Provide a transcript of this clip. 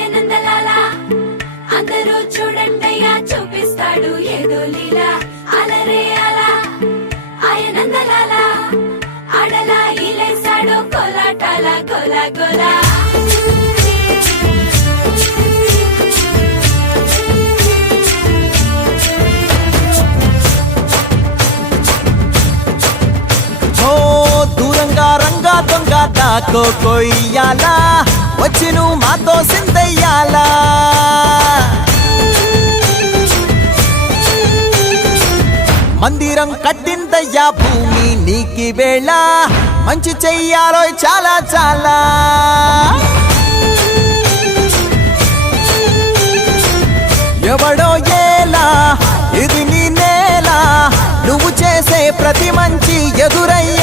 ఆయనందలాల అందరూ చూడండయ్యా చూపిస్తాడు ఏదో లీలా అలరే అలా ఆయనందలాల ఆడలా ఈలేసాడు కోలాటాల గోలా గోలా దూరంగా రంగా దొంగ దాకో కొయ్యాలా వచ్చి నువ్వు మాతో సిందయ్యాలా మందిరం కట్టిందయ్యా భూమి నీకి వేళ మంచి చెయ్యాలో చాలా చాలా ఎవడో ఏలా ఇది నీ నేల నువ్వు చేసే ప్రతి మంచి ఎదురయ్య